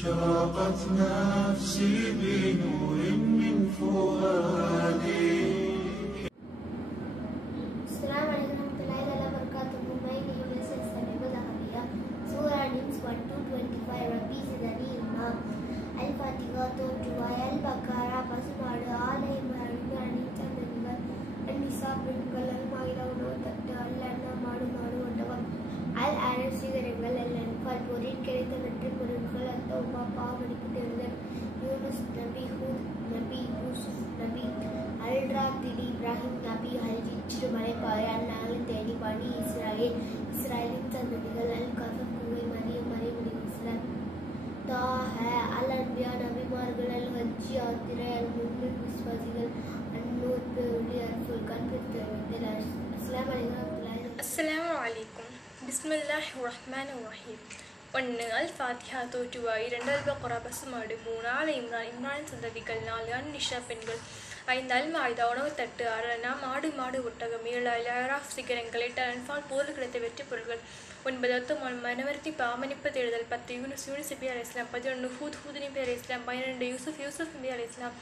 أشرقت نفسي بنور من فؤادي. السلام عليكم ورحمة الله وبركاته. My name is Salima Zahariya. Surah Names 1-25. Rabbi Zidani Ilma. Al-Fatiha தோற்றுவாய், அல்-பக்கரா பசுமாடு, ஆலை மருந்து அணிச்சந்தனிகள், அந்நிசா பெண்கள், அல்-மாயிதா உணவு தட்டு, அல்-அண்ணா மாடு மாடு ஒட்டகம், அல்-அரப் சிகரங்கள், அல்-அன்பால் போரில் கிடைத்த வெற்றி பொருட்கள், அத்தௌபா பாவமணிப்பு தேடுதல், யூனுஸ் நபி, ஹூத் நபி, யூசுப் நபி, அல்-ராத்திடி இப்ராஹிம் நபி, அல்-ஹிஜ்ர் மலைப்பாறை, அந்நாளின் தேடி பனி இஸ்ராயலின் சந்ததிகள், அல்-கஃப் குகை, மரியம் மறைமுடி இஸ்லாம், தாஹ, அல்-அன்பியா நபிமார்கள், அல்-ஹஜ் யாத்திரை, அல்-முஃமின் விஸ்வாசிகள், அன்-நூர் பேரொளி, அல்-ஃபுர்கான் பிரித்தறிவித்தல். அஸ்ஸலாமு அலைக்கும். அஸ்ஸலாமு அலைக்கும். பிஸ்மில்லாஹிர் ரஹ்மானிர் ரஹீம். 1 அல்-ஃபாத்திஹா தோற்றுவாய், 2 அல்-பக்ரா பசுமாடு, 3 ஆல இம்ரானின் சந்ததிகள், 4 அன்-நிஷா பெண்கள், 5 அல்-மாயிதா உணவு தட்டு, 6 அன்னா மாடு மாடு ஒட்டகம், 7 அல்-அராஃப் சிகரங்கள், 8 அன்பால் போரில் கிடைத்த வெற்றி பொருட்கள், 9 அத்துமால் மனவர்த்தி பாமணிப்பு தேடுதல், 10 யூனுஸ் நபி அலைஹிஸ்ஸலாம், 11 ஹூத் நபி அலைஹிஸ்ஸலாம், 12 யூசுப் நபி அலைஹிஸ்ஸலாம்,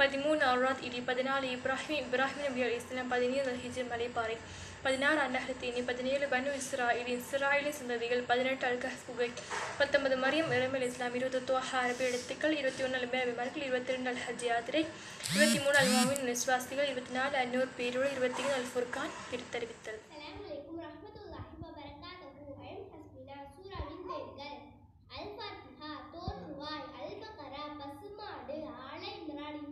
13 அல்-ராத் இடி, 14 இப்ராஹிம் நபி அலைஹிஸ்ஸலாம், 15 அல்-ஹிஜ்ர் மலைப்பாறை, 16 அன்-நஹ்ல் தேனி, 17 பனு இஸ்ராயலின் சந்ததிகள், 18 அல்-கஹ்ஃப் குகை, 19 மரியம் அலைஹிஸ்ஸலாம், 20 துஹா அரபி எழுத்துக்கள், 21 அல்-அன்பியா நபிமார்கள், 22 அல்-ஹஜ் யாத்திரை, 23 அல்-முஃமின் விஸ்வாசிகள், 24 அன்-நூர் பேரொளி, 25 அல்-ஃபுர்கான் பிரித்தறிவித்தல். அஸ்ஸலாமு அலைக்கும் வரஹ்மத்துல்லாஹி வபரகாத்துஹு. ஹஸ்பினா சூராவின் பெயர்கள். அல்-ஃபாத்திஹா தோற்றுவாய், அல்-பக்கரா பசுமாடு, ஆல இம்ரானின்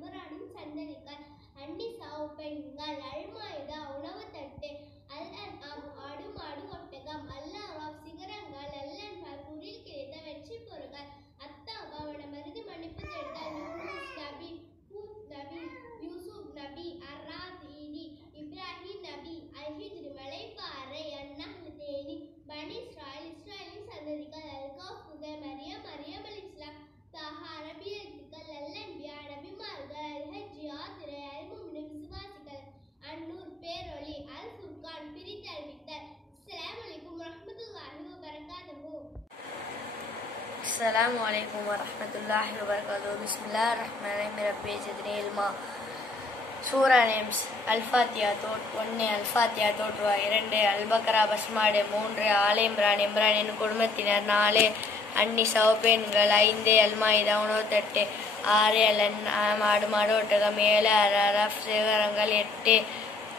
சந்ததிகள், அன்-நிசா பெண்கள், அல்-மாயிதா உணவு தட்டு, அல்-அன்ஆம் ஆடு மாடு ஒட்டகம், அல்-அராஃப் சிகரங்கள், அல்-அன்பால் போரில் கிடைத்த வெற்றி பொருட்கள், அத்தௌபா மனமருதி மன்னிப்பு தேடுதல், யூனுஸ் நபி, ஹூத் நபி, யூசுப் நபி, அர்-ராத்திடி இப்ராஹிம் நபி, அல்-ஹிஜ்ர் மலைப்பாறை, அன்-நஹ்ல் தேனி, பனி இஸ்ராயலின் சந்ததிகள், அல்-கஃப் குகை, மரியம் அலைஹிஸ்ஸலாம், தாஹா அரபி எழுத்துக்கள், அல்-அன்பியா நபிமார்கள், அல்-ஹஜ் யாத்திரை, அல்-முஃமின் விஸ்வாசிகள், அன்-நூர் பேரொளி, அல்-ஃபுர்கான் பிரித்தறிவித்தல். அஸ்ஸலாமு அலைக்கும் வரஹ்மத்துல்லாஹி வபரகாத்துஹு. அஸ்ஸலாமு அலைக்கும் வரஹ்மத்துல்லாஹி வபரகாத்துஹு. பிஸ்மில்லாஹிர் ரஹ்மானிர் ரஹீம். ரப்பி ஜித்னி இல்மா. சூரா நேம்ஸ். அல்-ஃபாத்திஹா 1 அல்-ஃபாத்திஹா தோற்றுவாய், 2 அல்-பக்ரா பசுமாடு, 3 ஆல இம்ரானின் குடும்பத்தினர், 4 அன்-நிசா பெண்கள், 5 அல்-மாயிதா உணவு தட்டு, 6 அல்-அன்ஆம் ஆடு மாடு ஒட்டகம், 7 அல்-அராஃப் சிகரங்கள், 8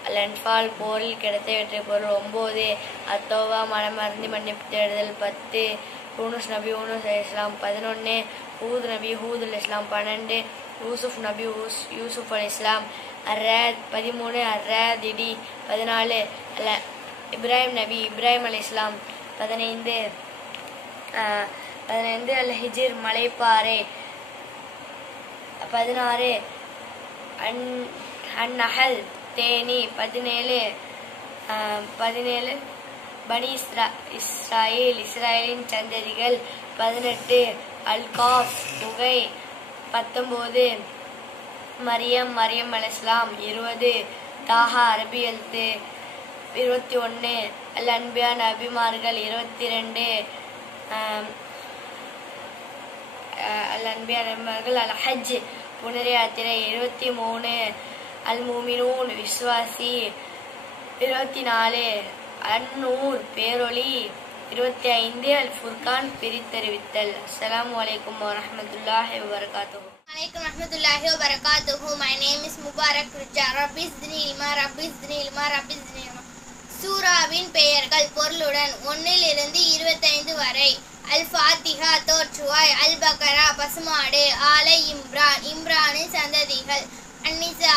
அல்-அன்பால் போரில் கிடைத்த வெற்றி பொருள், 9 அத்தௌபா மனமருந்தி மன்னிப்பு தேடுதல், 10 யூனுஸ் நபி அலைஹிஸ்ஸலாம், 11 ஹூத் நபி அலைஹிஸ்ஸலாம், 12 யூசுப் நபி யூசுப் அலைஹிஸ்ஸலாம், 13 அர்-ராத் இடி, 14 இப்ராஹிம் நபி அலைஹிஸ்ஸலாம், 15 அல்-ஹிஜ்ர் மலைப்பாறை, 16 அன்-நஹ்ல் தேனி, 17 பனி இஸ்ராயலின் சந்ததிகள், 18 அல்-கஃப் குகை, 19 மரியம் அலைஹிஸ்ஸலாம், 20 தாஹா அரபி எழுத்து, 21 அல்-அன்பியா நபிமார்கள், 22 அல்-ஹஜ் புனித யாத்திரை, 23 அல்-முஃமினூன் விஸ்வாசி, 24 அன்-நூர் பேரொளி, 25 அல்-ஃபுர்கான் பிரித்தறிவித்தல். அஸ்ஸலாமு அலைக்கும் வரஹ்மத்துல்லாஹி வபரகாத்துஹு. Alaikum warahmatullahi wabarakatuh. My name is Mubarak Richa. Rabbi Zidni Ilma. சூராவின் பெயர்கள் பொருளுடன் 1 25 வரை. அல்-ஃபாத்திஹா தோற்றுவாய், அல்-பக்ரா பசுமாடு, ஆல இம்ரானின் சந்ததிகள், அன்-நிசா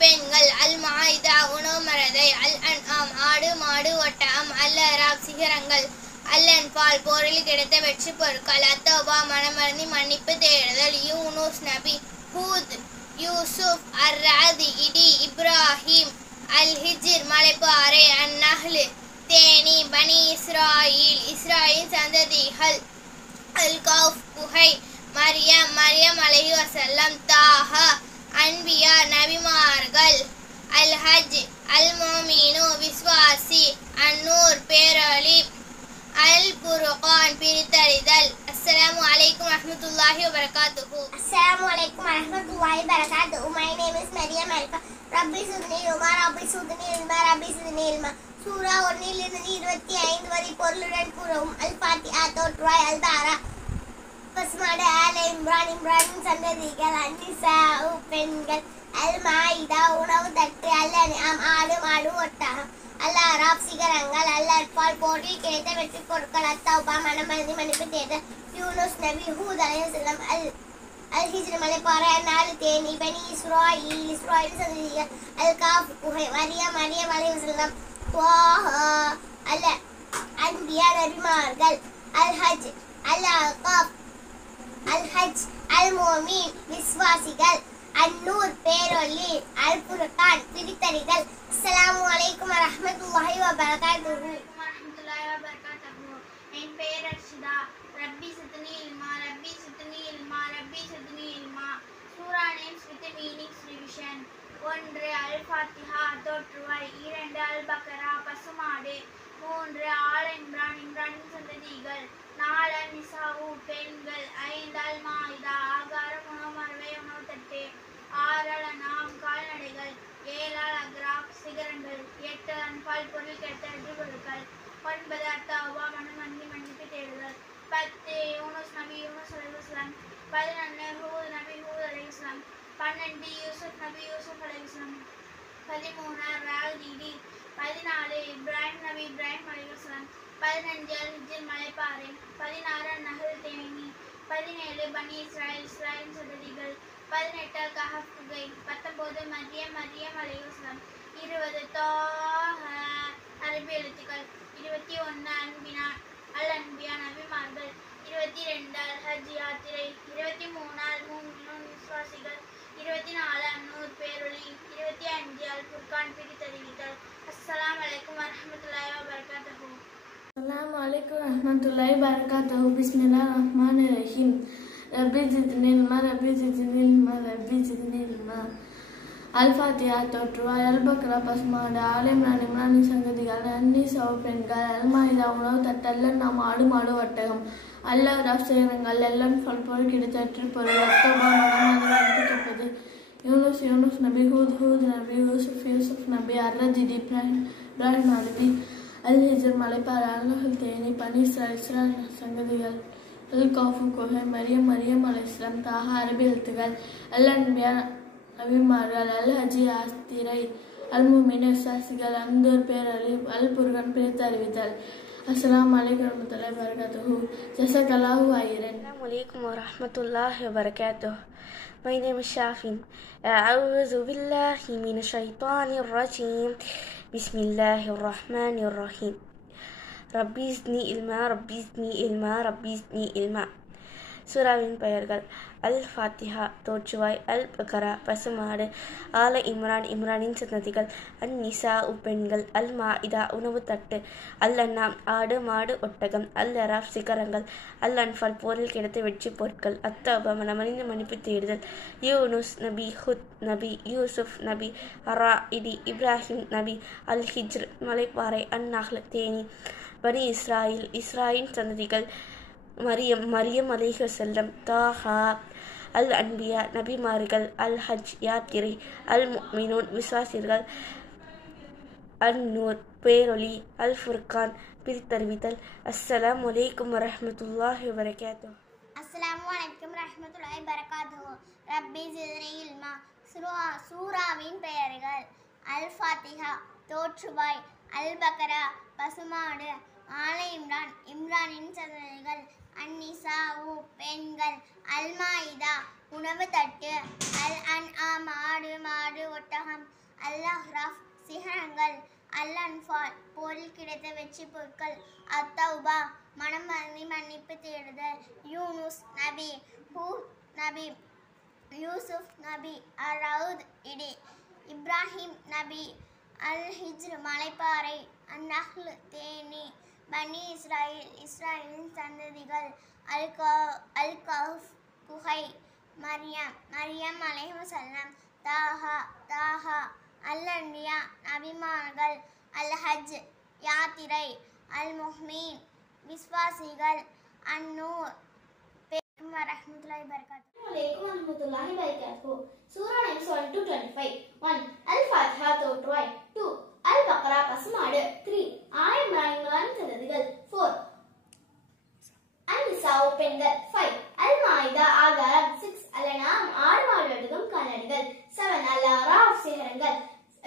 பெண்கள், அல்-மாயிதா உணவு மரதை, அல்-அன்ஆம் ஆடு மாடு ஒட்டகம், அல்-அராஃப் சிகரங்கள், அல்-அன்பால் போரில் கிடைத்த வெற்றி பொருட்கள், அத்தௌபா மனமருந்தி மன்னிப்பு தேடுதல், யூனுஸ் நபி, ஹூத், யூசுப், அர்-ராத் இடி, இப்ராஹிம், அல்-ஹிஜ்ர் மலைப்பாறை, அன்-நஹ்ல் தேனி, பனி இஸ்ராயலின் சந்ததிகள், அல்-கஃப் குகை, மரியம் அலைஹிஸ்ஸலாம், தாஹா அன்பியா நபிமார்கள், அல்-ஹஜ் அல்-முஃமினு விஸ்வாசி, அன்-நூர் பேரொளி, அல்-ஃபுர்கான் பிரித்தறிதல். அஸ்ஸலாமு அலைக்கும் வரஹ்மத்துல்லாஹி warahmatullahi wabarakatuh. Assalamualaikum warahmatullahi wabarakatuh. My name is Maryam Alfa. Rabbi Sudni Ilma, Rabbi Sudni Ilma, Rabbi Sudni Ilma. Surah 1-25 வரை பொருளுடன் கூறவும். அல்-ஃபாத்திஹா தோற்றுவாய். அல்-பக்ரா பசுமாடு. ஆல இம்ரான் இம்ரானின் சந்ததிகள். அன்-நிசா பெண்கள். அல்-மாஇதா உணவு தட்டு. அல்-அன்ஆம் ஆடு மாடு ஒட்டகம். அல்-அராப் சிகரங்கள். அல்-அன்ஃபால் போரில் கிடைத்த வெற்றி பொருட்கள். அத்-தௌபா மனமருந்தி மன்னிப்பு தேடல். யூனுஸ் நபி ஹூத் அலைஹிஸ்ஸலாம். அல்-ஹிஜ்ர் மலைப்பாறை. அந்நாள் தேனி. பனி இஸ்ராயில் சந்ததிகள். அல்-காஃப் குகை. மரியம் அலைஹிஸ்ஸலாம். துவாஹா அல்-அன்பியா நபிமார்கள். அல்-ஹஜ் அல்-அஹ்காஃப். அல்-ஹஜ் அல்-முஃமின் விஸ்வாசிகள். அன்-நூர் பேரொளி. அல்-ஃபுர்கான் பிரித்தறிதல். அஸ்ஸலாமு அலைக்கும் வரஹ்மத்துல்லாஹி வபரகாத்துஹு. என் பெயர் அர்ஷிதா. ரப்பி சுத்னி இல்மா, ரப்பி சுத்னி இல்மா, ரப்பி சுத்னி இல்மா. சூரா நேம்ஸ் வித் மீனிங்ஸ் ரிவிஷன். 1 அல்-ஃபாத்திஹா தோற்றுவாய். 2 அல்-பக்ரா பசுமாடு. 3 ஆல இம்ரான் இம்ரானின் சந்ததிகள். 4 நிசாவு பெண்கள். 5 அல்-மாஇதா ஆகாரம் உணவு உணவு தட்டு. 6 அல்-அன்ஆம் கால்நடைகள். 7 அல்-அக்ராப் சிகரங்கள். 8 அன்பால் பொருள் கிடைத்த வெற்றி பொருட்கள். 9 அத்-தௌபா மன்னிப்பு தேடுதல். 10 யூனுஸ் நபி யூனுஸ் அலைஹிஸ்ஸலாம். 11 ஹூத் நபி ஹூத் அலைஹிஸ்ஸலாம். 12 யூசுப் நபி யூசுப் அலைஹிஸ்ஸலாம். 13 ராகிடி. 14 இப்ராஹிம் நபி இப்ராஹிம் அலைஹிஸ்ஸலாம். 15 அல்-ஹிஜ்ர் மலைப்பாறை. 16 அன்-நஹ்ல் தேனி. 17 பனி இஸ்ராயில் சந்ததிகள். 18 அல்-கஹஃப் குகை. 19 மரியம் அலைஹிஸ்ஸலாம். 20 தாஹா அரபி எழுத்துக்கள். 21 அல்-அன்பியா நபிமார்கள். 22 அல்-ஹஜ் யாத்திரை. 23 அல்-முஃமினூன் விசுவாசிகள். 24 அன்-நூர் பேரொளி. 25 அல்-ஃபுர்கான் பிரித்தறிவித்தல். அஸ்ஸலாமு அலைக்கும் வரஹ்மத்துல்லாஹி வபரகாத்துஹு. அஸ்ஸலாமு அலைக்கும் வரஹ்மத்துல்லாஹி வபரகாத்துஹு. பிஸ்மில்லாஹிர் ரஹ்மானிர் ரஹீம். ரப்பி ஜித்னி இல்மா, ரப்பி ஜித்னி இல்மா, ரப்பி ஜித்னி இல்மா. அல்-ஃபாத்திஹா தோற்றுவாய். அல்-பக்ரா பசுமாடு. ஆல இம்ரான் இம்ரானின் சந்ததிகள். அன்-நிசா பெண்கள். அல்-மாஇதா உணவு தட்டு. அல்-அன்ஆம் ஆடு மாடு ஒட்டகம். அல்-அராப் சிகரங்கள். அல்-அன்ஃபால் போரில் கிடைத்த வெற்றி பொருள். அத்-தௌபா மனமருந்தி கேட்பது. யூனுஸ் நபி ஹூத் நபி யூசுப் நபி. அர்-ரஜ்த் இப்ராஹிம் நபி. அல்-ஹிஜ்ர் மலைப்பாறை. அல்-நஹ்ல் தேனி. பனி இஸ்ராயில் சந்ததிகள். அல்-காஃப் குகை. மரியம் அலைஹிஸ்ஸலாம். தாஹா அரபி எழுத்துக்கள். அல்-அன்பியா நபிமார்கள். அல்-ஹஜ் யாத்திரை. அல்-முஃமினூன் விசுவாசிகள். அன்-நூர் பேரொளி. அல்-ஃபுர்கான் பிரித்தறிவித்தல். அஸ்ஸலாமு அலைக்கும் வரஹ்மத்துல்லாஹி வபரகாத்துஹு. ஜஸாக்கல்லாஹு ஹைரன். Assalamu alaikum wa rahmatullahi wa barakatuh. My name is Shafin. A'udhu billahi minash shaitanir rajim. Bismillahir rahmanir rahim. Rabbi zidni ilma, Rabbi zidni ilma, Rabbi zidni ilma. சூராவின் பெயர்கள். அல்-ஃபாத்திஹா தோற்றுவாய். அல்-பக்ரா பசுமாடு. ஆல இம்ரான் இம்ரானின் சந்ததிகள். அன்-நிசா பெண்கள். அல்-மாஇதா உணவு தட்டு. அல்-அன்ஆம் ஆடு மாடு ஒட்டகம். அல்-அராப் சிகரங்கள். அல்-அன்ஃபால் போரில் கிடைத்த வெற்றி பொருட்கள். அத்-தௌபா மனமறிந்து மன்னிப்பு தேடுதல். யூனுஸ் நபி ஹூத் நபி யூசுப் நபி. ராகிடி இப்ராஹிம் நபி. அல்-ஹிஜ்ர் மலைப்பாறை. அன்-நஹ்ல் தேனி. பனி இஸ்ராயில் சந்ததிகள். மரியம் அலைஹிஸ்ஸலாம். தாஹா அல்-அன்பியா நபிமார்கள். அல்-ஹஜ் யாத்திரை. அல்-முஃமினூன் விசுவாசிகள். அன்-நூர் பேரொளி. அல்-ஃபுர்கான் பிரித்தறிவித்தல். அஸ்ஸலாமு அலைக்கும் வரஹ்மத்துல்லாஹி வபரகாத்துஹு. அஸ்ஸலாமு அலைக்கும் வரஹ்மத்துல்லாஹி வபரகாத்துஹு. ரப்பி ஜித்னி இல்மா. சூராவின் பெயர்கள். அல்-ஃபாத்திஹா தோற்றுவாய். அல்-பக்ரா பசுமாடு. ஆல இம்ரான் இம்ரானின் சந்ததிகள். அன்-நிசா பெண்கள். அல்-மாஇதா உணவு தட்டு. அல்-அன்ஆம் ஆடு மாடு ஒட்டகம். அல்-அராப் சிகரங்கள். அல்-அன்ஃபால் போரில் கிடைத்த வெற்றி பொருட்கள். அத்-தௌபா மனமருந்தி மன்னிப்பு தேடுதல். யூனுஸ் நபி ஹூத் நபி யூசுப் நபி. அர்-ரவுத் இப்ராஹிம் நபி. அல்-ஹிஜ்ர் மலைப்பாறை. அன்-நஹ்ல் தேனி. பனி இஸ்ராயிலின் சந்ததிகள். அல்-கஹஃப் குகை. மரியம் அலைஹிஸ்ஸலாம். தாஹா அல்-அன்பியா நபிமார்கள். அல்-ஹஜ் யாத்திரை. அல்-முஃமினூன் விசுவாசிகள். அன்-நூர் வரஹ்மத்துல்லாஹி Assalamualaikum warahmatullahi wabarakatuh. Surah names 1 to 25. 1. Al-Fatiha தோற்றுவாய். 2. Al-Baqarah பசுமாடு. 3. ஆயம்ரான் சந்ததிகள். 4. An-Nisa பெண்கள். 5. Al-Maida ஆகாரம். 6. Al-An'am ஆடு மாடுகளும் கால்நடைகள். 7. Al-A'raf சிகரங்கள்.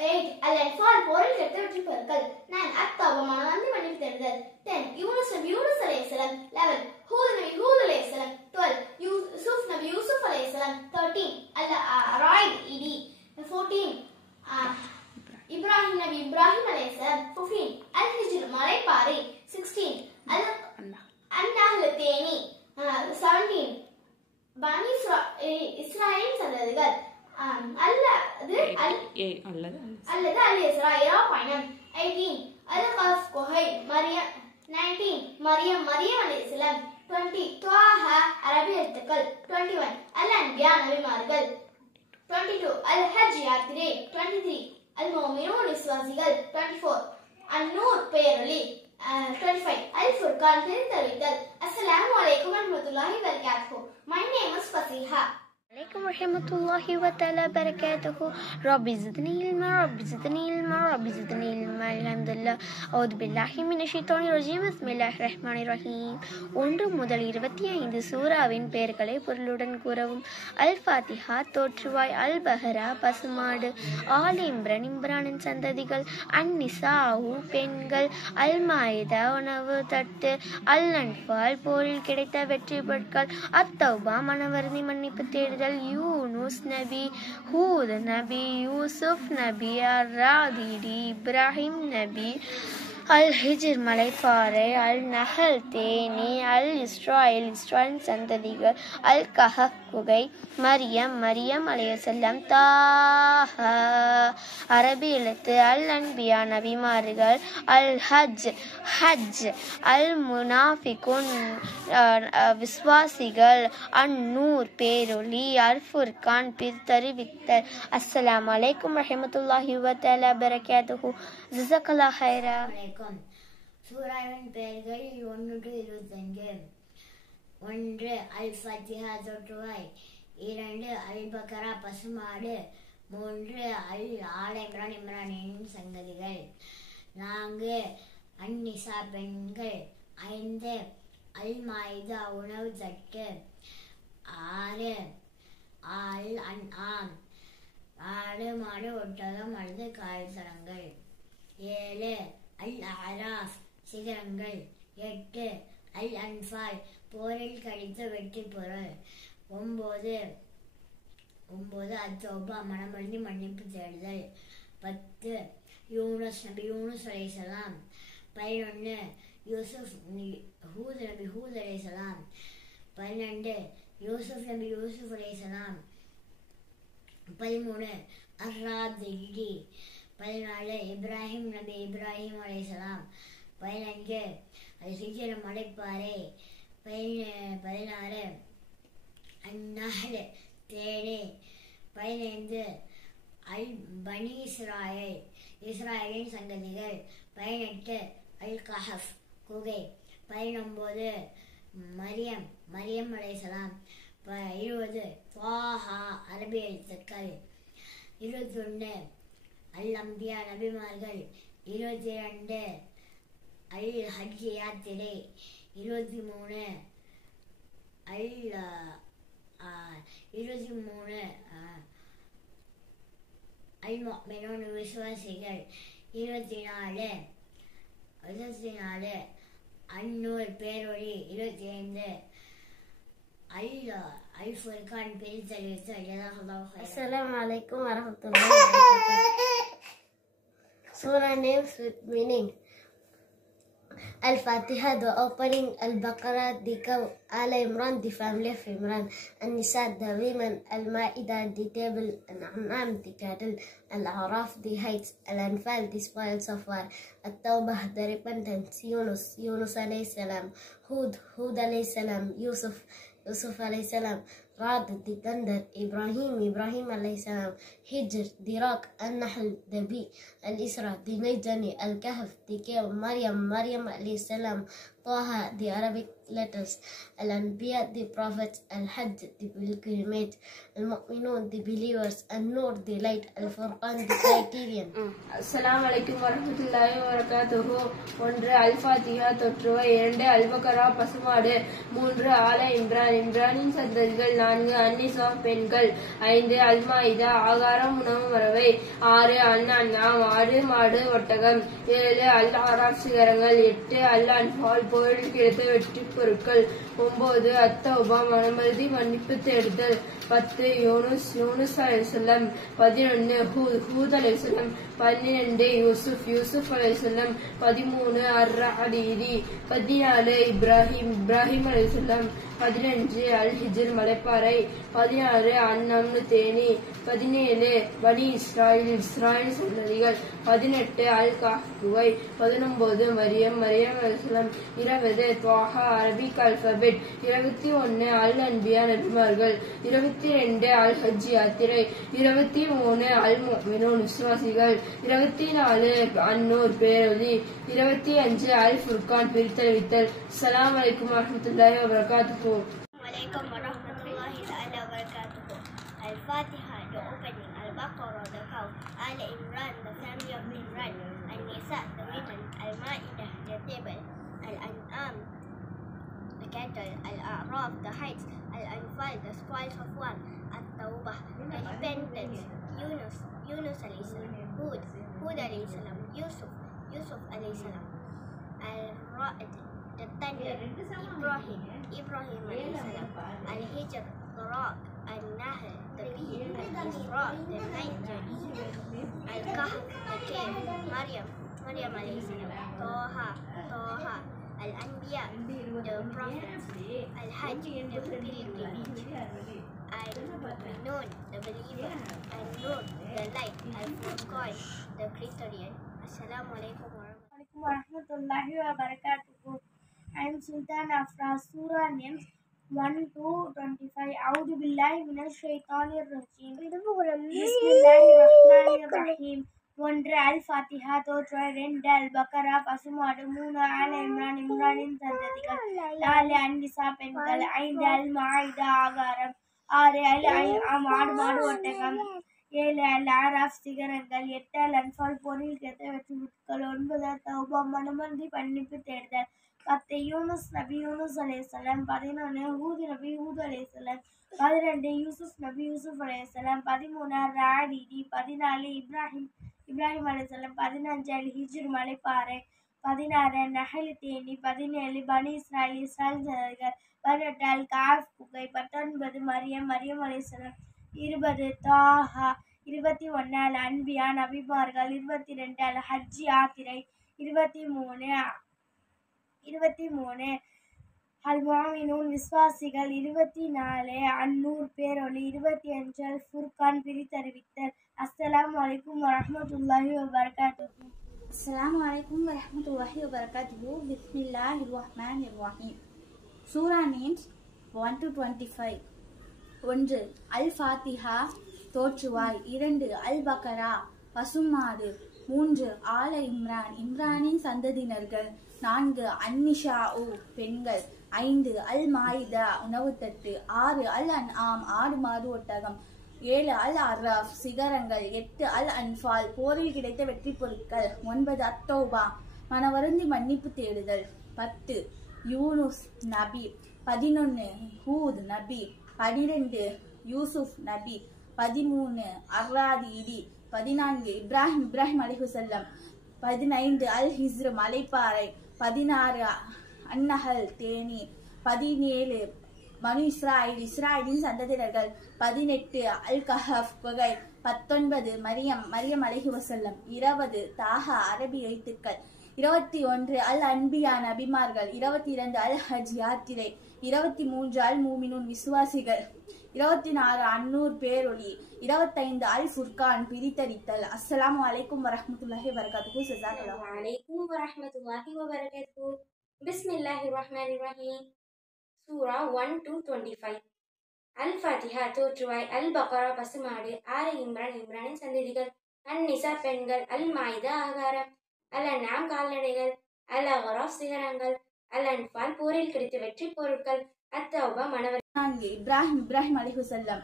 8. Al-Anfal போரில் கெட்ட பொருட்கள். 9. At-Tawbah மனவார்ந்து மன்னிப்பு தேடுதல். 10. Yunus alayhisalam. 11. Hud alayhisalam. 12. Yusuf alayhisalam. 13. Al-Ra'id ed. 14. Ibrahim alayhisalam. 15. Al-Hijr மலைப்பாறை. 16. An-Nahl Theni. 17. பனி இஸ்ராயேலின் சந்ததிகள். அல்லது அல்-இஸ்ரா இரா பயணம். 18. Al-Kahf குகை. 19. மரியம் அலைஹிஸ்ஸலாம். 20. துவாஹா அரபி எழுத்துக்கள். 21. Al-Anbiya நபிமார்கள். 22. Al-Hajj யாத்திரை. 23. Al-Mu'minun விசுவாசிகள். 24. An-Nur பெயரொலி. 25. Al-Furqan தெரிவித்தல். Assalamualaikum warahmatullahi wabarakatuh. My name is Fasiha. عليكم ورحمة الله وتعالى وبركاته. ربي زدني علما ربي زدني علما ربي زدني علما. الحمد لله. أعوذ بالله من الشيطان الرجيم. بسم الله الرحمن الرحيم. 1 முதல் 25 சூராவின் பெயர்களை பொருளுடன் கூறவும். அல்-ஃபாத்திஹா தோற்றுவாய். அல்-பஹரா பசுமாடு. ஆல் இம்ரானின் சந்ததிகள். அன்-நிசா பெண்கள். அல்-மாயிதா உணவு தட்டு. அல்-அன்ஃபால் போரில் கிடைத்த வெற்றி பொருட்கள். அத்-தௌபா மனவருந்தி மன்னிப்பு தேடுதல். யூனுஸ் நபி, ஹூத் நபி, யூசுப் நபி, அர்-ராதி இப்ராஹிம் நபி, அல்-ஹிஜ்ர் மலைப்பாறை. அல்-நஹல் தேனி. இஸ்ராயின் சந்ததிகள். அல்-கஹஃப் குகை. மரியம் அலைஹிஸ்ஸலாம். தாஹா அரபி எழுத்து. அல்-அன்பியா நபிமார்கள். ஹஜ் அல்-முனாஃபிகுன் விசுவாசிகள். அன்-நூர் பேரொளி. அல்-ஃபுர்கான் தெரிவித்தல். அஸ்ஸலாமு அலைக்கும் வரஹ்மத்துல்லாஹி வதஆலா வபரகாத்துஹு. ஜஸாக்கல்லாஹு ஹைரா. சூராவின் பெயர்கள் 1 to 25. 1. அல்-ஃபாத்திஹா தோற்றுவாய். 2. அல்-பக்ரா பசுமாடு. 3. ஆல் இம்ரானின் சங்கதிகள். 4. அன்-நிசா பெண்கள். 5. அல்-மாயிதா உணவு தட்டு. 6. அல்-அன்ஆம் ஆடு மாடு ஒட்டகம் அல்லது கால்தடங்கள். 7. அல்-அராஃப் சிகரங்கள். 8. அல்-அன்ஃபால் போரில் கழித்த வெற்றி பொருள். 9. அத்-தௌபா மனமருந்தி மன்னிப்பு தேடுதல். 10. யூனுஸ் அலைஹிஸ்ஸலாம். 11. ஹூத் அலைஹிஸ்ஸலாம். 12. யூசுப் அலைஹிஸ்ஸலாம். 13. அர்-ராதி 14. இப்ராஹிம் அலைஹிஸ்ஸலாம். 15. அல்-ஹிஜ்ர் மலைப்பாறை. 16. அன்-நஹ்ல் தேனி. 15. பனி இஸ்ராயேலின் சங்கதிகள். 18. அல்-கஹஃப் குகை. 19. மரியம் அலைஹிஸ்ஸலாம். 20. துவாஹா அரபி எழுத்துக்கள். 21. அல்-அன்பியா நபிமார்கள். 22. அல்-ஹஜ் யாத்திரை. 23. அல்-முஃமினூன் விசுவாசிகள். 24. அன்-நூர் பேரொளி. 25. அல்-ஃபுர்கான் தெரிவித்தல். Assalamualaikum warahmatullahi wabarakatuh. Surah names with meaning. Al-Fatiha, the opening. Al-Baqarah, the cow. Al-Imran, the family of Imran. An-Nisa, the women. Al-Ma'idah, the table. Al-An'am, the cattle. Al-A'raf, the heights. Al-Anfal, the spoils of war. At-Tawbah, the repentance. Yunus alayhi salam. Hud alayhi salam. Yusuf alayhi salam. Rad, the thunder. Ibrahim alayhi salam. Hijr, the rock. An-Nahl, the bee. Al-Isra, the night journey. Al-Kahf, the cave. Maryam alayhi salam. Taha, the Arabic letters, Al-Anbiya, the prophets, Al-Hajj, the pilgrimage, Al-Mu'minun, the believers, An-Nur, the light, Al-Furqan, the criterion. அஸ்ஸலாமு அலைக்கும் வரஹ்மத்துல்லாஹி வபரகாத்துஹு. 1 அல்-ஃபாத்திஹா தொற்றுவை, 2 அல்-பக்ரா பசுமாடு, 3 ஆல இம்ரான் இம்ரானின் சந்ததிகள், 4 அன்-நிசா பெண்கள், 5 அல்-மாயிதா ஆகாரம் உணவு மறவை, 6 அன்-அன்ஆம் ஆடு மாடு ஒட்டகம், 7 அல்-அராஃப் சிகரங்கள், 8 அல்-அன்ஃபால் போரில் கிடைத்த வெற்றி பொருட்கள், 9 அத்-தௌபா மனமருதி மன்னிப்பு தேடுதல், 10 யூனுஸ் அலைஹிஸ்ஸலாம், 11 ஹூத் அலைஹிஸ்ஸலாம், 12 யூசுப் அலைஹிஸ்ஸலாம், 13 அர்-ரஅதி, 14 இப்ராஹிம் அலைஹிஸ்ஸலாம், 15 அல்-ஹிஜ்ர் மலைப்பாறை, 16 அன்-நம்ல் தேனி, 17 பனி இஸ்ராயில் சந்ததிகள், 18 அல்-கஹ்ஃப் குகை, 19 மரியம் அலைஹிஸ்ஸலாம், 20 த்வாஹா அரபிக் அல்பபெட், 21 அல்-அன்பியா நபிமார்கள், 22 அல்-ஹஜ் யாத்திரை, 23 அல்-முஃமினூன் விசுவாசிகள், 24 அன்-நூர் பேரொளி, 25 அல்-ஃபுர்கான் பிரித்தறிவித்தல். அஸ்ஸலாமு அலைக்கும் வரஹ்மத்துல்லாஹி வபரகாத்துஹு. Alaikum warahmatullahi ta'ala wabarakatuh. Al-Fatiha, the opening, Al-Baqarah, the cow, Al-Imran, the family of Imran, An-Nisa, the women, Al-Ma'idah, the table, Al-An'am, the cattle, Al-A'raf, the heights, Al-Anfal, the spoils of war, At-Tawbah, the repentance, Yunus alayhi salam, Hud alayhi salam, Yusuf alayhi salam, Al-Ra'd, the thunder, Ibrahim alayhi salam, Al-Hijr, the rock, Al-Nahl, the bee, Al-Isra, the night journey, Al-Kahf, the cave, Maryam alayhi salam, Taha, Al-Anbiya, the prophets, Al-Hajj, the pilgrimage, Al-Mu'minun, the believer, An-Nur, the light, Al-Furqan, the criterion. Assalamu alaikum warahmatullahi wabarakatuh. I am Sultan Afra. Surah names 1 to 25. A'udhu billahi minash shaitanir rajim. Bismillahirrahmanirrahim. 1 Al-Fatiha தொற்றுவை, 2 அல்-பக்ரா பசுமாடு, 3 ஆல இம்ரான் இம்ரானின் சந்ததிகள், 4 அன்-நிசா பெண்கள், 5 அல்-மாயிதா ஆகாரம், 6 அல்-அன்ஆம் ஆடு மாடு ஒட்டகம், 7 அல்-அராஃப் சிகரங்கள், 8 அல்-அன்ஃபால் போரில் கிடைத்த வெற்றி பொருட்கள், 9 அத்-தௌபா மனமருதி மன்னிப்பு தேடுதல், 10 யூனுஸ் அலைஹிஸ்ஸலாம், 11 ஹூத் அலைஹிஸ்ஸலாம், 12 யூசுப் அலைஹிஸ்ஸலாம், 13 அர்-ரஅதி, 14 இப்ராஹிம் அலைஹிஸ்ஸலாம், 15 அல்-ஹிஜ்ர் மலைப்பாறை, 16 நஹல் தேனி, 17 பனி இஸ்ராயில் சந்ததிகள், 18 அல்-கஹ்ஃப் குகை, 19 மரியம் அலைஹிஸ்ஸலாம், 20 தாஹா, 21 அல்-அன்பியா நபிமார்கள், 22 அல்-ஹஜ் யாத்திரை, 23 அல்-முஃமினூன் விசுவாசிகள், 24 அன்-நூர் பேரொளி, 25 அல்-ஃபுர்கான் பிரித்தறிவித்தல். அஸ்ஸலாமு அலைக்கும் வரஹ்மத்துல்லாஹி வபரகாத்துஹு. Assalamu alaikum warahmatullahi wabarakatuh. Bismillahirrahmanirrahim. Surah names 1 to 25. 1 Al-Fatiha தோற்றுவாய், 2 அல்-பக்ரா பசுமாடு, 3 ஆல இம்ரான் இம்ரானின் சந்ததியினர்கள், 4 அன்-நிசா பெண்கள், 5 அல்-மாயிதா உணவுத்தட்டு, 6 அல்-அன்ஆம் ஆடு மாடு ஒட்டகம், 7 அல்-அராஃப் சிகரங்கள், 8 அல்-அன்ஃபால் போரில் கிடைத்த வெற்றி பொருட்கள், 9 அத்-தௌபா மனவருந்தி மன்னிப்பு தேடுதல், 10 யூனுஸ் நபி, 11 ஹூத் நபி, 12 யூசுப் நபி, 13 அர்-ரஅதி, 14 இப்ராஹிம் அலைஹிஸ்ஸலாம், 15 அல்-ஹிஜ்ர் மலைப்பாறை, 16 அன்-நஹல் தேனி, 17 பனு இஸ்ராயிலின் சந்ததியினர்கள், 18 அல்-கஹ்ஃப் குகை, 19 மரியம் அலைஹிஸ்ஸலாம், 20 தாஹா அரபி எழுத்துக்கள், 21 அல்-அன்பியா நபிமார்கள், 22 அல்-ஹஜ் யாத்திரை, 23 அல்-முஃமினூன் விசுவாசிகள், 24 அன்-நூர் பேரொளி, 25 அல்-ஃபுர்கான் பிரித்தறித்தல். அஸ்ஸலாமு அலைக்கும் வரஹ்மத்துல்லாஹி வபரகாத்துஹு. ஜஸாக்கல்லாஹு. வலைக்கும் வரஹ்மத்துல்லாஹி வபரகாத்துஹு. பிஸ்மில்லாஹிர்ரஹ்மானிர்ரஹீம். Surah 1 to 25. Al-Fatiha தோற்றுவாய், Al-Baqarah பசுமாடு, ஆல இம்ரான் இம்ரானின் சந்ததிகள், அன்-நிசா பெண்கள், Al-Ma'idah ஆகாரம், Al-An'am கால்நடைகள், Al-A'raf சிகரங்கள், அல் அன்பால் போரில் கிடைத்த வெற்றி பொருட்கள், அத்தௌபா மணவர். 4 இப்ராஹிம் அலைஹிஸ்ஸலாம்.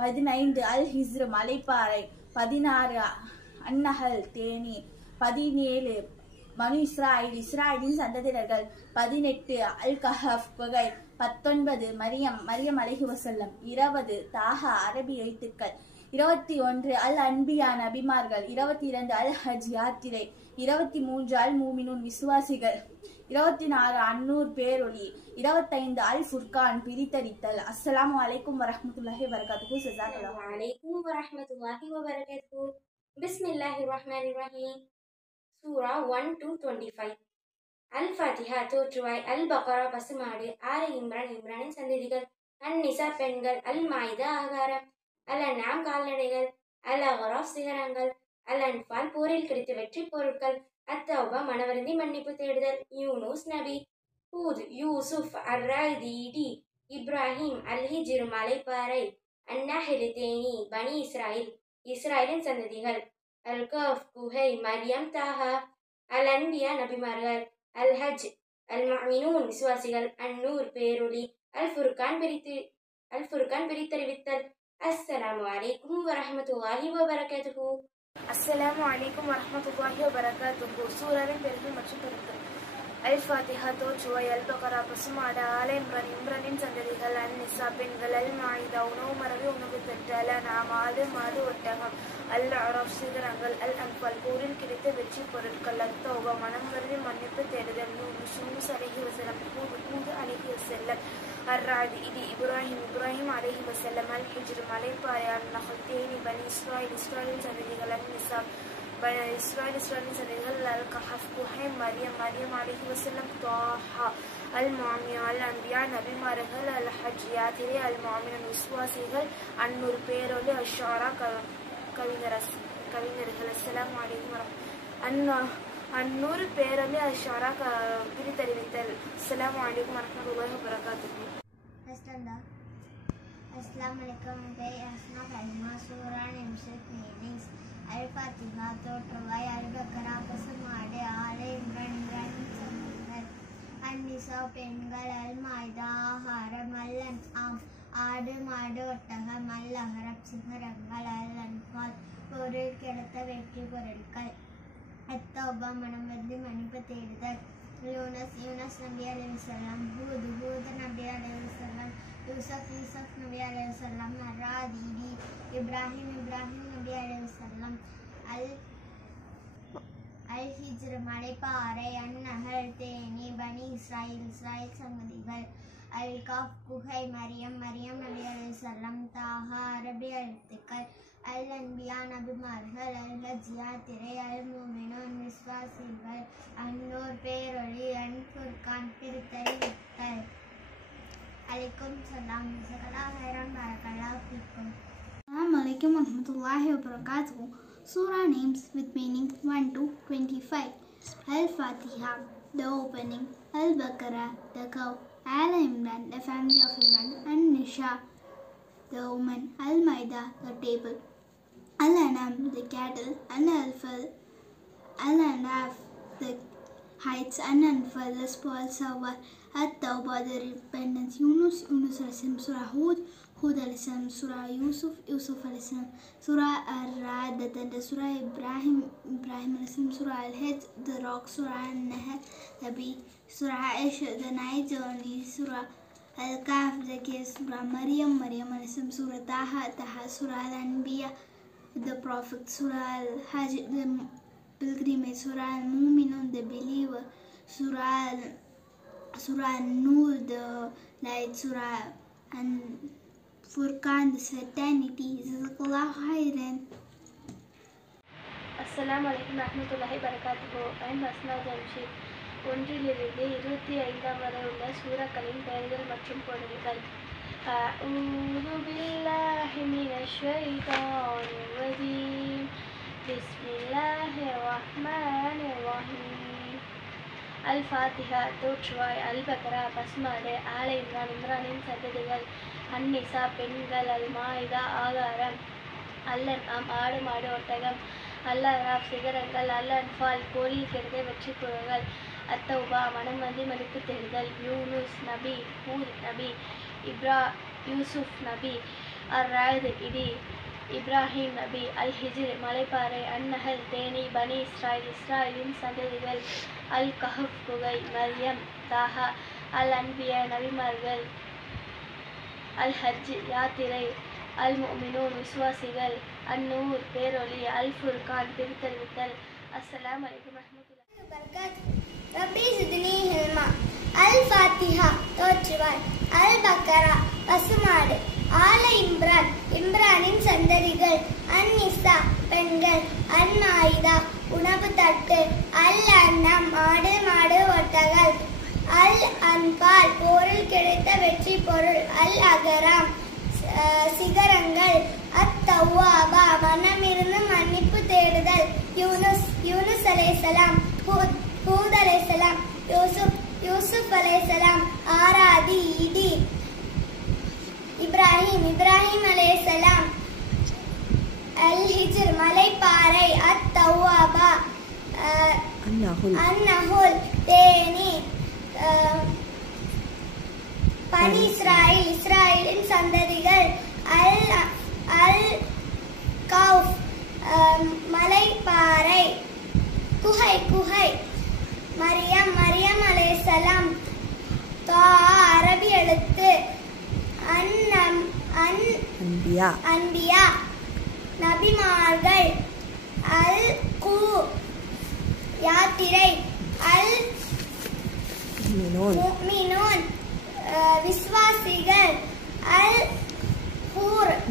15 அல் ஹிஜ்ர் மலைப்பாறை. 16 அன்னஹல் தேனி. 17 பனு இஸ்ராயலின் சந்ததியர்கள். 18 அல் கஹஃப் குகை. 19 மரியம் அலைஹிஸ்ஸலாம். 20 தாஹா அரபி எழுத்துக்கள். 21 அல் அன்பியா நபிமார்கள். 22 அல் ஹஜ் யாத்திரை. 23 அல் மூமினூன் விசுவாசிகள். 24 அன்னூர் பேரொளி. 25 அல் ஃபுர்கான் பிரித்தறித்தல். அஸ்ஸலாமு அலைக்கும் வரஹ்மத்துல்லாஹி வபரகாத்துஹு. ஜஸாக்கல்லாஹு அலைக்கும் வரஹ்மத்துல்லாஹி வபரகாத்துஹு. பிஸ்மில்லாஹிர் ரஹ்மானிர் ரஹீம். சூரா 1-25. அல் ஃபாத்திஹா தோற்றுவாய், அல் பக்ரா பசுமாடு, ஆல இம்ரான் இம்ரானின் சந்ததிகள், அன் நிசா பெண்கள், அல் மாயிதா ஆகாரம், அல் அன்ஆம் கால்நடைகள், அல் அகராஃப் சிகரங்கள், அல் அன்பால் போரில் கிடைத்த வெற்றி பொருட்கள், அத்தௌபா மனவருந்தி மன்னிப்பு தேடுதல், யூனுஸ் நபி, ஹூத் யூசுப், அர்ராய்தி இடி, இப்ராஹிம், அல் ஹிஜ்ர் மலைப்பாறை, அன்னஹில் தேனி, பனி இஸ்ராயலின் சந்ததிகள், அல் கஃப் குஹை, மரியம் தாஹா, அல் அன்பியா நபிமார்கள், அல் ஹஜ் அல் முஃமினூன் விசுவாசிகள், அன்னூர் பேரொளி, அல் ஃபுர்கான் பிரித்தறிவித்தல். அஸ்ஸலாமு அலைக்கும் வரஹ்மத்துல்லாஹி வபரகாத்துஹு. அஸ்ஸலாமு அலைக்கும் வரஹ்மத்துல்லாஹி வபரகாத்துஹு. சூராவின் பெயர்கள் மற்றும் பொருட்கள். அல் ஃபாத்திஹா தோற்றுவாய், அல் பக்ரா பசுமாடு, ஆல இம்ரான் இம்ரானின் சந்ததிகள், அன் நிசா பெண்கள், அல் மாயிதா உணவு மரபு உணவு தட்டு, அல் அன்ஆம் மாடு ஒட்டகம், அல் அராஃப் சிகரங்கள், அல் அன்பால் போரில் கிடைத்த வெற்றி பொருட்கள், அத்தௌபா மனம் வருதி மன்னிப்பு தேடுதல், யூனுஸ் அலைஹிஸ்ஸலாம், ஹூத் அலைஹிஸ்ஸலாம், அர்ராய்தி இடி, இப்ராஹிம் அலைஹிஸ்ஸலாம், அல் ஹிஜ்ர் மலைப்பாறை, அன்னஹல் தேனி, பனி இஸ்ராயலின் சந்ததிகள், அன் நிசா இஸ்ராயலின் சந்ததிகள், அல் கஹஃப் குஹை, மரியம் அலைஹிஸ்ஸலாம், தாஹா அல் முஃமினூன், அல் அன்பியா நபிமார்கள், அல் ஹஜ் யாத்திரை, அல் முஃமினூன் விசுவாசிகள், அன்னூர் பேரொளி, அஷ்ஷாரா கவிஞர்கள். அஸ்ஸலாமு அலைக்கும் அன்னூர் பேரொளி, அஷ்ஷாரா பிரித்தறிவித்தல். அஸ்ஸலாமு அலைக்கும் வரஹ்மத்துல்லாஹி வபரகாத்துஹு. Assalamu alaikum. They Asna Kalma Surah names meanings. Al-Fatiha தோற்றுவாய், அல்-பக்ரா பசுமாடு, ஆல இம்ரான் இம்ரானின் சந்ததிகள், அன்-நிசா பெண்கள், அல்-மாயிதா ஆகாரம், அல்-அன்ஆம் ஆடு மாடு ஒட்டகம், அல்-அகரப் சிகரங்கள், அல்-அன்பால் போரில் கிடைத்த வெற்றி பொருட்கள், அத்தௌபா மனம் வந்து மன்னிப்பு தேடுதல், யூனஸ் நபி அலைஹிஸ்ஸலாம், ஹூத் நபி அலைஹிஸ்ஸலாம், யூசுப் நபி அலைஹிஸ்ஸலாம், அர்ராதி இப்ராஹிம் நபி அலைஹிஸ்ஸலாம், அல் ஹிஜ்ர் மலைப்பாறை, அன்னஹல் தேனி, பனி இஸ்ராயல் சந்ததிகள், அல் கஃப் குஹை, மரியம் நபி அலைஹிஸ்ஸலாம், தாஹா அரபி எழுத்துக்கள், அல் அன்பியா நபிமார்கள், அல் ஹஜ் யாத்திரை, அல் முஃமினூன் விசுவாசிகள், அன்னூர் பேரொளி, அன் ஃபுர்கான் பிரித்தறிவித்தல். அலைக்கும் சலாம். ஜஸாக்கல்லாஹு ஹைரன். பரக்கல்லாஹு ஃபீக்கும். Assalamu alaikum warahmatullahi wabarakatuh. Surah names with meaning 1-25. Al-Fatiha, the opening. Al-Baqarah, the cow. Al-Imran, the family of Imran. An-Nisha, the woman. Al-Maida, the table. Al-Anam, the cattle. Al-Anaf, the heights. An-Anfal, the spoils of At-Tawbah, the repentance. Yunus alayhi Surah Hud alayhi Surah Yusuf alayhi Surah Ar-Ra'd, the thunder. Surah Ibrahim alayhi Surah Al-Hajj, the rock. Surah An-Nahl, the bee. Surah Aisha, the night journey. Surah Al-Kahf, the cave. Surah Maryam alayhi Surah Taha, Surah Al-Anbiya, the prophet. Surah Al-Hajj, the pilgrimage. Surah Al-Mu'minun, the believer. Surah An-Nur, the light. Surah Furqan, the certainty. Jazakallahu khairan. அஸ்ஸலாமு அலைக்கும் வரஹ்மத்துல்லாஹி வபரகாத்துஹு. I am அஸ்னா ஜம்ஷீத். 1-25 வரை உள்ள சூறாக்களின் பெயர்கள் மற்றும் பொருள்கள். அஊது பில்லாஹி மினஷ் ஷைத்தானிர் ரஜீம். பிஸ்மில்லாஹிர் ரஹ்மானிர் ரஹீம். அல்-ஃபாத்திஹா தோற்றுவாய், அல்-பக்ரா பசுமாடு, ஆல இம்ரான் இம்ரானின் சந்ததிகள், அன்-நிசா பெண்கள், அல்-மாயிதா ஆகாரம், அல்-அன்ஆம் ஆடு மாடு ஒட்டகம், அல்-அராஃப் சிகரங்கள், அல்-அன்ஃபால் போரில் கிடைத்த வெற்றி பொருள்கள், அத்தௌபா மனம் வந்து மன்னிப்பு தேடுதல், யூனுஸ் நபி, ஹூத் நபி, யூசுப் நபி, அர்-ராத் இடி, இப்ராஹிம் நபி, அல்-ஹிஜ்ர் மலைப்பாறை, அந்நஹல் தேனி, பனி இஸ்ராயில் இஸ்ராயிலின் சந்ததிகள், அல்-கஹஃப் குகை, மரியம், தாஹா, அல்-அன்பியா நபிமார்கள், அல்-ஹஜ் யாத்திரை, அல்-முஃமினூன் விசுவாசிகள், அந்நூர் பேரொளி, அல்-ஃபுர்கான் பிரித்தறிவித்தல். அஸ்ஸலாமு அலைக்கும் வரஹ்மத்துல்லாஹி வபரகாத்துஹு. ரப்பி ஸித்னி இல்மா. அல்-ஃபாத்திஹா தோற்றுவாய், அல்-பக்கரா பசுமாடு, ஆல இம்ரான் இம்ரானின் சந்ததிகள், அன்-நிசா பெண்கள், அல்-மாயிதா உணவு தட்டு, அல்-அன்ஆம் மாடு மாடு ஒட்டகள், அல்-அன்பால் போரில் கிடைத்த வெற்றி பொருள், அல்-அகராம் சிகரங்கள், அத்-தவ்வாபா மனமிருந்து மன்னிப்பு தேடுதல், யூனுஸ் அலைஹிஸ்ஸலாம், ஹூத் அலைஹிஸ்ஸலாம், யூசுப் அலைஹிஸ்ஸலாம், ஆராதி இடி, இப்ராஹிம் அலைஹிஸ்ஸலாம், அல்-ஹிஜ்ர் மலைப்பாறை, அத்-தவ்வாபா அந்நஹுல் தேனி, பனி இஸ்ராயிலின் சந்ததிகள், அல்-கௌஃப் மலைப்பாறை, குகை மரியம் அலைஹிஸ்ஸலாம், அரபி எழுத்து, அன்பியா நபிமார்கள், அல்-கூ யாத்திரை, அல்-முஃமினூன் விசுவாசிகள், அல்-நூர்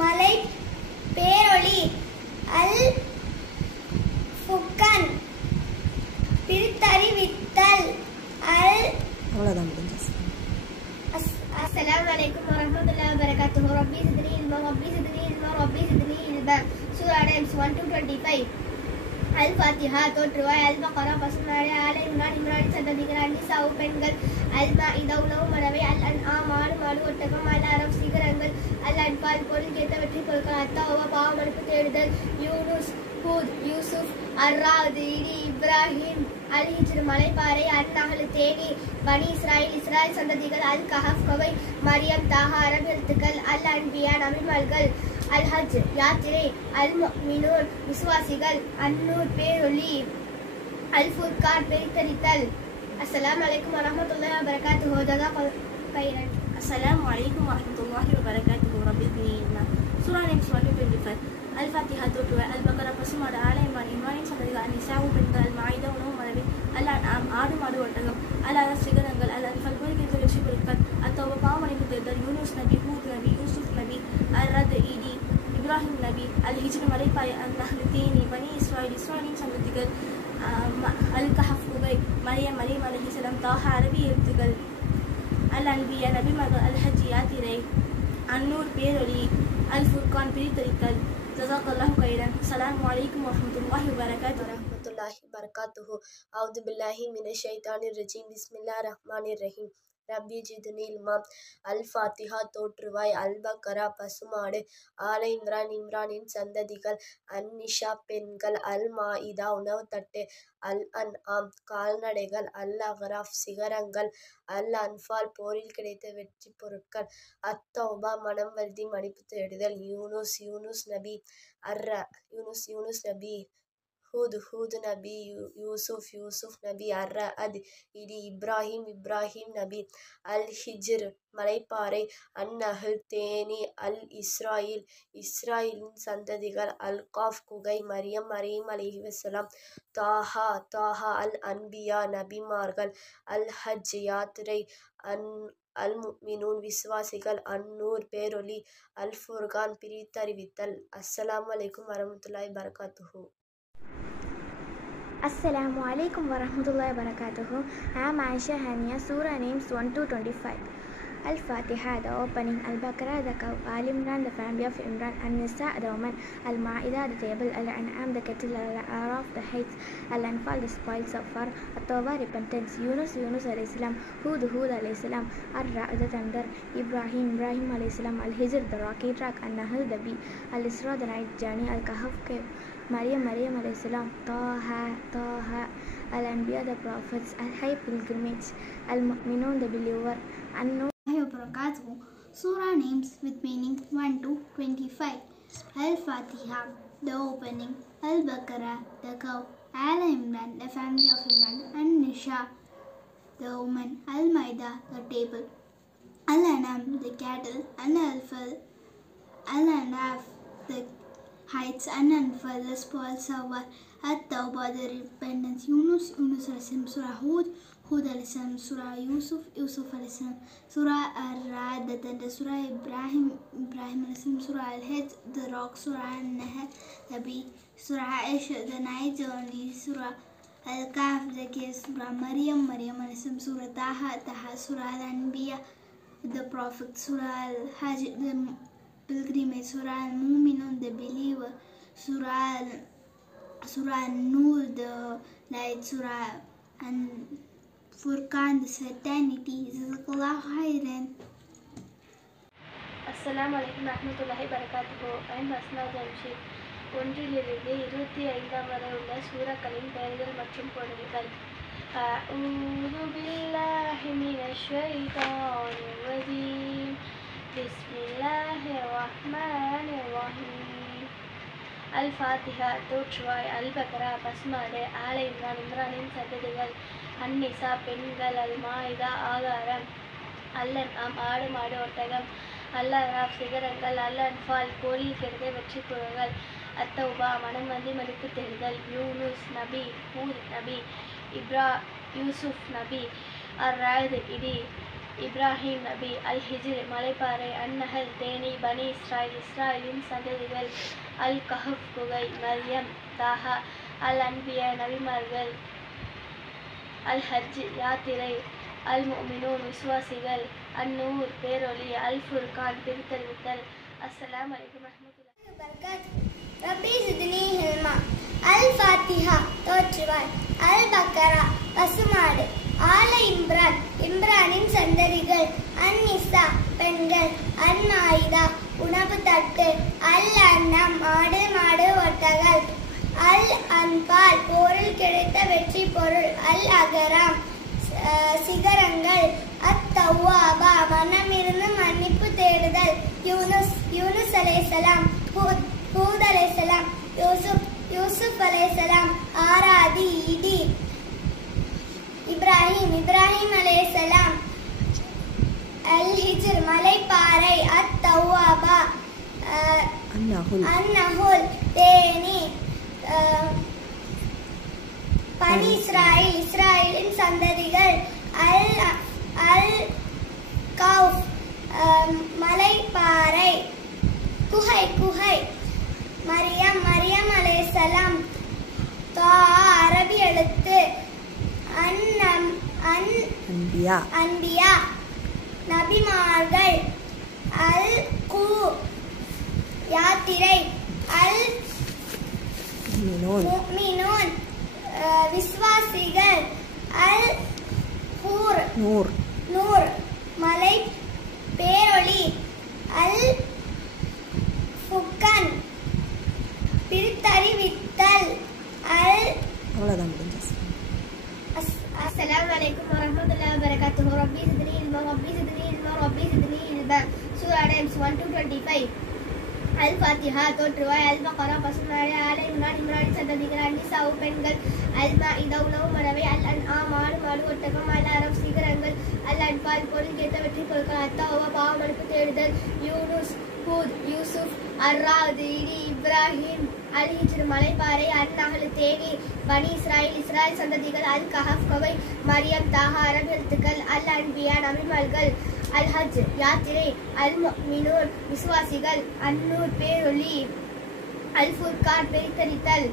மலை பேரொளி, அல்-ஃபுர்கான் பிரித்தறிவித்தல். அஸ்ஸலாமு அலைக்கும் வரஹ்மத்துல்லாஹி வபரகாத்துஹு. ரப்பி ஸித்னி இல்மா. சூரா நேம்ஸ் 1-25. அல்-ஃபாத்திஹா தோற்றுவாய், அல்-பக்கரா பசுமாடு, ஆல இம்ரான் இம்ரானின் சந்ததிகள், அன்-நிசா பெண்கள், அல்-மாயிதா உணவு மரபை, அல்-அன்ஆம் மாடு மாடு ஒட்டகம், அல்-அரப் சிகரங்கள், அல்-அன்பால் பொருள் கேட்ட வெற்றி பொருட்கள், அத்-தௌபா பாவ மன்னிப்பு தேடுதல், யூனுஸ் ஹூத் யூசுப், அர்-ராத் இடி, இப்ராஹிம், அல்-ஹிஜ்ர் மலைப்பாறை, அந்நஹல் தேனி, பனி இஸ்ராயில் சந்ததிகள், அல்-கஹஃப் குகை, மரியம், தாஹா அரபி எழுத்துக்கள், அல்-அன்பியா நபிமார்கள், அல்-ஹஜ் யாத்திரை, அல்-முஃமினூன் விசுவாசிகள், அந்நூர் பேரொளி, அல்-ஃபுர்கான் பிரித்தறித்தல். அஸ்ஸலாமு அலைக்கும் வரஹ்மத்துல்லாஹி வபரகாத்துஹு. ஜஸாக்கல்லாஹு கைரன். அஸ்ஸலாமு அலைக்கும் வரஹ்மத்துல்லாஹி வபரகாத்துஹு. ரப்பி ஸித்னி இல்மா. சூரா நேம்ஸ் 1-25. அல்-ஃபாத்திஹா தோற்றுவாய், அல்-பக்கரா பசுமாடு, ஆல இம்ரானின் சந்ததிகள், அன்-நிசா பெண்கள், அல்-மாயிதா உணவு மரபை, அல்-அன்ஆம் ஆடு மாடு ஒட்டகம், அல்-அரப் சிகரங்கள், அல்-அன்பால் போர் கேட்ட வெற்றி பொருட்கள், அத்-தௌபா பாவ மன்னிப்பு தேடுதல், யூனுஸ் நபி, ஹூத் நபி, யூசுப் நபி, அர்-ராத் இடி, இப்ராஹிம் நபி, அல்-ஹிஜ்ர் மலைப்பாறை, அந்நஹல் தேனி, பனி இஸ்ராயிலின் சந்ததிகள், அல்-கஹஃப் குகை, மரியம் அலைஹிஸ்ஸலாம், தாஹா அரபி எழுத்துக்கள், அல்-அன்பியா நபிமார்கள், அல்-ஹஜ் யாத்திரை, அந்நூர் பேரொளி, அல்-ஃபுர்கான் பிரித்தறித்தல். ஜஸாக்கல்லாஹு கைரன். அஸ்ஸலாமு அலைக்கும் வரஹ்மத்துல்லாஹி வபரகாத்துஹு. அவுது பில்லாஹி மினஷ் ஷைத்தானிர் ரஜீம். பிஸ்மில்லாஹிர் ரஹ்மானிர் ரஹீம். ரப்பி ஜித்னி இல்மா. அல்-ஃபாத்திஹா தோற்றுவாய், அல்-பக்கரா பசுமாடு, ஆல இம்ரானின் சந்ததிகள், அன்-நிசா பெண்கள், அல்-மாயிதா உணவு தட்டு, அல்-அன்ஆம் கால்நடைகள், அல்-அகராஃப் சிகரங்கள், அல்-அன்பால் போரில் கிடைத்த வெற்றி பொருட்கள், அத்-தௌபா மனம் வருந்தி மன்னிப்பு தேடுதல், யூனுஸ் நபி, யூனுஸ் நபி, ஹூத் நபி, யூசுப் நபி, அர்-ராத் இடி, இப்ராஹிம் நபி, அல்-ஹிஜ்ர் மலைப்பாறை, அந்நஹல் தேனி, இஸ்ராயிலின் சந்ததிகள், அல்-கஃப் குகை, மரியம் அலைஹிஸ்ஸலாம், தாஹா அல்-அன்பியா நபிமார்கள், அல்-ஹஜ் யாத்திரை, அல்-முஃமினூன் விசுவாசிகள், அந்நூர் பேரொளி, அல்-ஃபுர்கான் பிரித்தறிவித்தல். அஸ்ஸலாமு அலைக்கும் வரஹ்மத்துல்லாஹி வபரகாத்துஹு. Assalamu alaikum warahmatullahi wabarakatuh. I am Aisha Hania. Surah names 1-25. Al-Fatiha, the opening. Al-Baqarah, the cow. Al-Imran, the family of Imran. An-Nisa, the woman. Al-Ma'idah, the table. Al-An'am, the cattle. Al-Araf, the heights. Al-Anfal, the spoils of war. At-Tawbah, repentance. Yunus alayhi salam. Hud alayhi salam. Ar-Ra', the thunder. Ibrahim alayhi salam. Al-Hijr, the rocky track. An-Nahl, the bee. Al-Isra, the night journey. Al-Kahf, cave. Maryam alayhi salam. Taha Al-Anbiya, the prophets, Al-Hayy, pilgrimage, Al-Mu'minun, the believer, An-Nur. Surah names with meaning 1 to 25. Al-Fatiha, the opening. Al-Baqarah, the cow. Al-Imran, the family of Imran. An-Nisa, the woman. Al-Maida, the table. Al-Anam, the cattle. Al-Anfal, Al-Anaf, the heights. An-Anfal, the spoils of war. At-Tawbah, the repentance. Yunus alayhi Surah Hud alayhi Surah Yusuf alayhi Surah Ar-Ra'd, the thunder. Surah Ibrahim alayhi Surah Al-Hajj, the rock. Surah An-Nahl, the bee. Surah Aisha, the night journey. Surah Al-Kahf, the cave. Surah Maryam alayhi Surah Taha, Surah Al-Anbiya, the prophet. Surah Al-Hajj, the pilgrimage. Surah Al-Mu'minun, the believer. Surah An-Nur, the light. Surah Furqan, the certainty. Jazakallahu khairan. Assalamu alaikum warahmatullahi wabarakatuh. I am Asma Jamshid. ஒன்றிலிருந்து 25 வரை உள்ள சூறாக்களின் பெயர்கள் மற்றும் பொருள்கள். أعوذ بالله من الشيطان الرجيم. بسم الله الرحمن الرحيم. அல்-ஃபாத்திஹா தோற்றுவாய், அல்-பக்ரா பசுமாடு, ஆலை இம்ரான் இம்ரானின் சந்ததிகள், அன்-நிசா பெண்கள், அல்-மாயிதா ஆகாரம், அல்-அன்ஆம் ஆடு மாடு ஒட்டகம், அல்-அராஃப் சிகரங்கள், அல்-அன்ஃபால் போரில் கிடைத்த வெற்றி குழுக்கள், அத்-தௌபா மனம் வந்து மதிப்பு தேடுதல், யூனுஸ் நபி, ஹூத் நபி, யூசுப் நபி, அர்-ராத் இடி, இப்ராஹிம் நபி, அல்-ஹிஜ்ர் மலைப்பாறை, அன்-நஹல் தேனி, பனி இஸ்ராயிலின் சந்ததிகள், அல்-கஹஃப் குகை, மரியம் தாஹா, அல்-அன்பியா நபிமார்கள், அல்-ஹஜ் யாத்திரை, அல்-முஃமினூன் விசுவாசிகள், அன்-நூர் பேரொளி, அல்-ஃபுர்கான் பிரித்தறிவித்தல். அஸ்ஸலாமு அலைக்கும் வரஹ்மத்துல்லாஹி வபரகாத்துஹு. ரப்பி ஸித்னி இல்மா. அல்-ஃபாத்திஹா தோற்றுவாய், அல்-பக்ரா பசுமாடு, ஆல இம்ரான் இம்ரானின் சந்ததிகள், அன்-நிசா பெண்கள், அன்-மாயிதா உணவு தட்டு, அல்-அன்ஆம் ஆடு மாடு ஒட்டகள், அல்-அன்பால் போரில் கிடைத்த வெற்றி பொருள், அல்-அகராம் சிகரங்கள், அத்-தவ்வாபா மனமிருந்து மன்னிப்பு தேடுதல், யூனுஸ் அலைஹிஸ்ஸலாம், ஹூத் அலைஹிஸ்ஸலாம், யூசுப் அலைஹிஸ்ஸலாம், ஆராதி இடி, இப்ராஹிம் அலைஹிஸ்ஸலாம், அல்-ஹிஜ்ர் மலைப்பாறை, அத்-தவ்வாபா அன்-நஹுல் தேனி, பனி இஸ்ராயிலின் சந்ததிகள், அல்-கௌஃப் மலைப்பாறை, குகை மரியம் அலைஹிஸ்ஸலாம், அரபி எழுத்து, அன்பியா நபிமார்கள், அல்-கூ யாத்திரை, அல்-முஃமினூன் விசுவாசிகள், அல்-நூர் மலை பேரொளி, அல்-ஃபுர்கான் பிரித்தறிவித்தல். Assalamu alaikum warahmatullahi wabarakatuh. Rabbi zidni ilma, Rabbi zidni ilma, Rabbi zidni ilma. Surah names 1 to 25. Al-Fatiha தோற்றுவாய், அல்-பக்ரா பசுமாடு, ஆலை இம்ரான் இம்ரானின் சந்ததிகள், அன்-நிசா பெண்கள், அல்-மாயிதா உணவு மரபை, அல்-அன்ஆம் ஆடு மாடு ஒட்டகம், அல்-அராஃப் சிகரங்கள், அல்-அன்ஃபால் போரில் கிடைத்த வெற்றி பொருட்கள், அத்-தௌபா பாவ மன்னிப்பு தேடுதல், யூனுஸ் ஹூத் யூசுப், அர்-ராத் இடி, இப்ராஹிம், அல்-ஹிஜ்ர் மலைப்பாறை, அன்-நஹல் தேனி, பனி இஸ்ராயில் சந்ததிகள், அல்-கஹஃப் குகை, மரியம் தாஹா அரபி எழுத்துக்கள், அல்-அன்பியா நபிமார்கள், அல்-ஹஜ் யாத்திரை, அல்-முஃமினூன் விசுவாசிகள், அன்-நூர் பேரொளி, அல்-ஃபுர்கான் பிரித்தறிவித்தல்.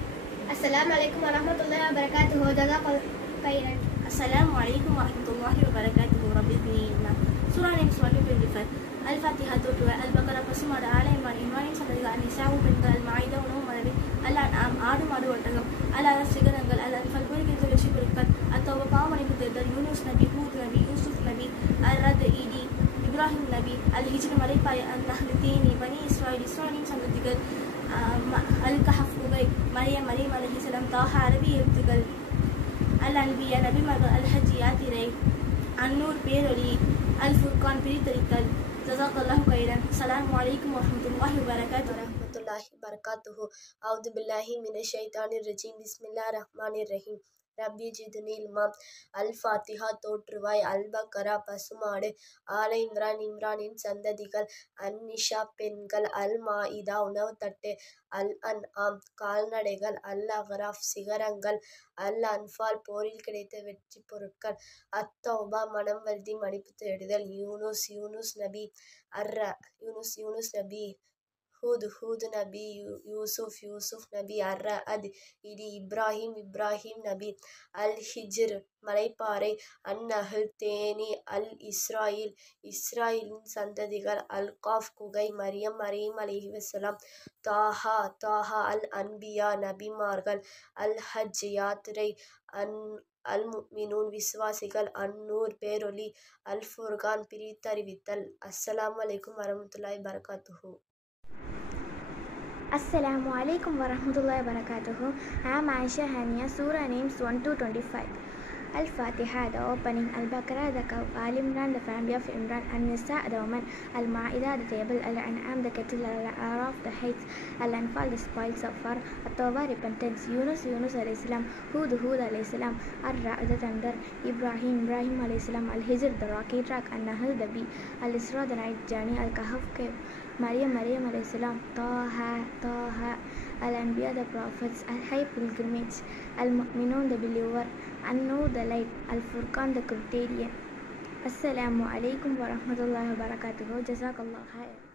அஸ்ஸலாமு அலைக்கும் வரஹ்மத்துல்லாஹி வபரகாத்துஹு. ஜஸாக்கல்லாஹு கைரன். Assalamu alaikum warahmatullahi wabarakatuh. Rabbi zidni ilma. Surah names 1 to 25. Al-Fatiha தோற்றுவாய், அல்-பக்ரா பசுமாடு, ஆலை இம்ரான் இம்ரானின் சந்ததிகள், அன்-நிசா பெண்கள், அல்-மாயிதா உணவு மரபை, அல்-அன்ஆம் ஆடு மாடு ஒட்டகம், அல்-அராஃப் சிகரங்கள், அல்-அன்ஃபால் போரில் கிடைத்த வெற்றி பொருட்கள், அத்-தௌபா பாவ மன்னிப்பு தேடுதல், யூனுஸ் நபி, ஹூத் நபி, யூசுப் நபி, அர்-ராத் இடி, இப்ராஹிம் நபி, அல்-ஹிஜ்ர் மலைப்பாறை, அன்-நஹல் தேனி, பனி இஸ்ராயிலின் சந்ததிகள், அல்-கஹஃப் குகை, மரியம் அலைஹிஸ்ஸலாம், தாஹா அரபி எழுத்துக்கள், அல் அன்பியா நபிமார்கள், அல் ஹஜ் யாத்திரை, அன்னூர் பேரொலி, அல் ஃபுர்கான் பிரித்தறித்தல். ஜஸாக்கல்லாஹு கைரன். அஸ்ஸலாமு அலைக்கும் வரஹ்மத்துல்லாஹி வபரகாத்துஹு. அவுது பில்லாஹி மினஷ் ஷைத்தானிர் ரஜீம். பிஸ்மில்லாஹிர் ரஹ்மானிர் ரஹீம். ரப்பி ஜித்னி இல்மா. அல் ஃபாத்திஹா தோற்றுவாய், அல் பக்கரா பசுமாடு, ஆல இம்ரான் இம்ரானின் சந்ததிகள், அன் நிஷா பெண்கள், அல் மாஇதா உணவுத்தட்டு, அல் அன்ஆம் கால்நடைகள், அல் அகராஃப் சிகரங்கள், அல் அன்ஃபால் போரில் கிடைத்த வெற்றி பொருட்கள், அத் தௌபா மனம் வருதி மன்னிப்பு தேடுதல், யூனுஸ் யூனுஸ் நபி, யூனுஸ் நபி, ஹூத் நபி, யூசுப் நபி, அத் இடி, இப்ராஹிம் நபி, அல் ஹிஜ்ர் மலைப்பாறை, அந்நஹல் தேனி, அல் இஸ்ராயிலின் சந்ததிகள், அல் காஃப் குகை, மரியம் அலைஹிஸ்ஸலாம், தாஹா அல் அன்பியா நபிமார்கள், அல் ஹஜ் யாத்திரை, அல் முஃமினூன் விசுவாசிகள், அந்நூர் பேரொலி, அல் ஃபுர்கான் பிரித்தறிவித்தல். அஸ்ஸலாமு அலைக்கும் வரஹ்மத்துல்லாஹி வபரகாத்துஹு. Assalamu alaikum warahmatullahi wabarakatuh. I am Aisha Hania. Surah names 1 to 25. Al-Fatiha, the opening. Al-Baqarah, the cow. Al-Imran, the family of Imran. An-Nisa, the woman. Al-Ma'idah, the table. Al-An'am, the cattle. Al-Araf, the heights. Al-Anfal, the spoils of war. At-Tawbah, repentance. Yunus alayhi salam. Hud alayhi salam. Ar-Ra', the thunder. Ibrahim alayhi salam. Al-Hijr, the rocky track. An-Nahl, the bee. Al-Isra, the night journey. Al-Kahf, cave. Maryam alayhi salam. Taha. Al-Anbiya, the prophets. Al-Hayy, pilgrimage. Al-Mu'minun, the believer. An-Nur, the light. Al-Furqan, the criterion. Assalamu alaikum wa rahmatullahi wa barakatuhu. Jazakallah khair.